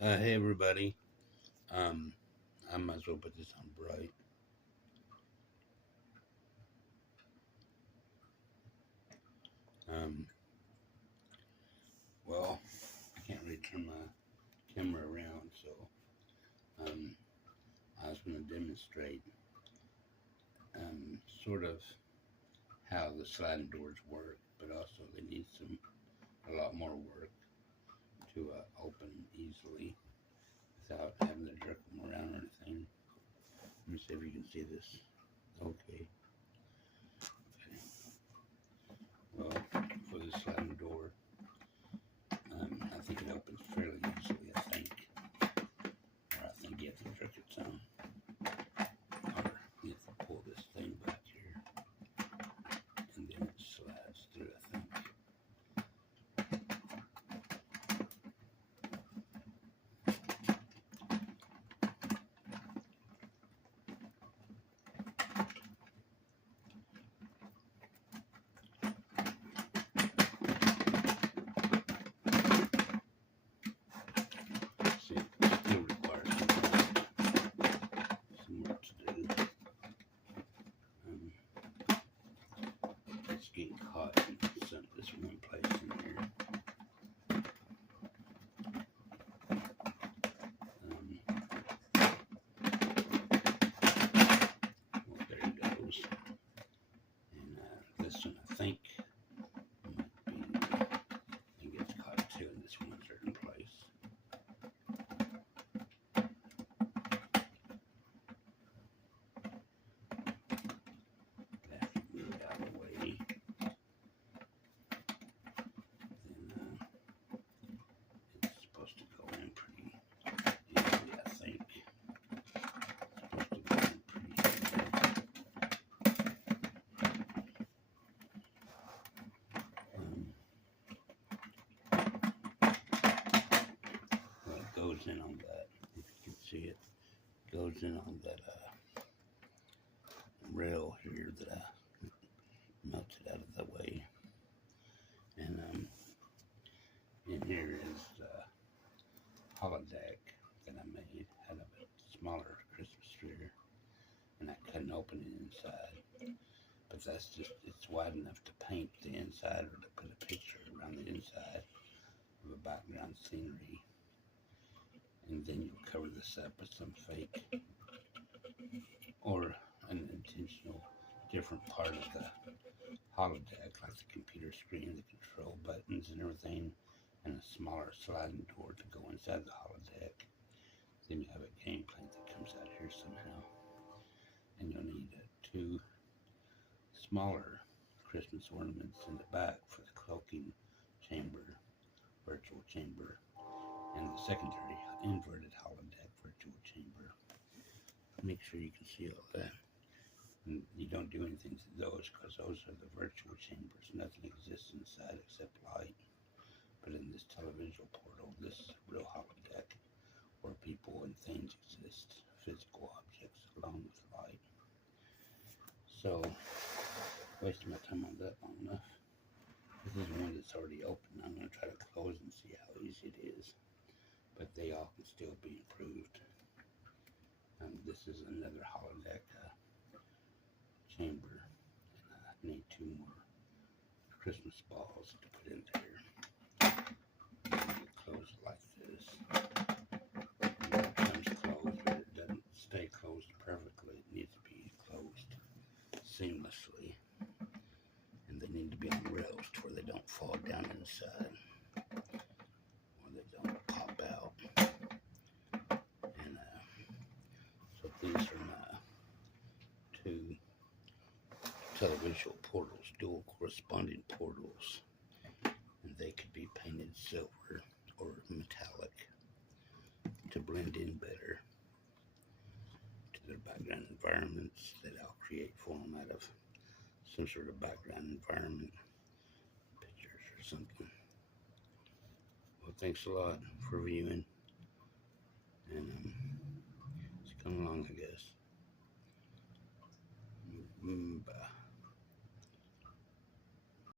Hey everybody. I might as well put this on bright. Um, well, I can't really turn my camera around, so I was going to demonstrate sort of how the sliding doors work, but also they need a lot more work to open easily without having to jerk them around or anything. Let me see if you can see this. Okay. Well, for the sliding door, I think it opens fairly easily, I think. Or I think you have to jerk it some. Or you have to pull this thing back here. And then it slides through, I think. See, it still requires some work to do. It's getting caught in this one place in here. Well, there it goes. And this one, I think, it gets caught too in this one certain place. After you move it out of the way, then it's supposed to go in pretty easily, I think. It's supposed to go in pretty easily. Well, it goes in on that, if you can see it. Goes in on that rail here that I melted out of the way. And in here is the holodeck that I made out of a smaller Christmas tree, and I couldn't open it inside. But that's just, it's wide enough to paint the inside or to put a picture around the inside of a background scenery. And then you'll cover this up with some fake or an intentional different part of the holodeck, like the computer screen, the control buttons and everything, and a smaller sliding door to go inside the holodeck. Then you have a game plate that comes out here somehow. And you'll need two smaller Christmas ornaments in the back for the cloaking chamber, virtual chamber, and the secondary inverted holodeck virtual chamber. Make sure you can see all that. And you don't do anything to those because those are the virtual chambers. Nothing exists inside except light. But in this televisual portal, this is a real holodeck where people and things exist, physical objects along with light. So, wasting my time on that long enough. This is one that's already open. I'm going to try to close and see how easy it is. But they all can still be improved. This is another holodeck chamber. And I need two more Christmas balls to put in there. Close it like this. And it comes closed, but it doesn't stay closed perfectly. It needs to be closed seamlessly. And they need to be on rails to where they don't fall down inside. Or they don't pop out. And so these are my two televisual portals, dual corresponding portals. And they could be painted silver or metallic to blend in better to their background environments that I'll create for them out of some sort of background environment, pictures or something. Well, thanks a lot for viewing, and it's coming along, I guess.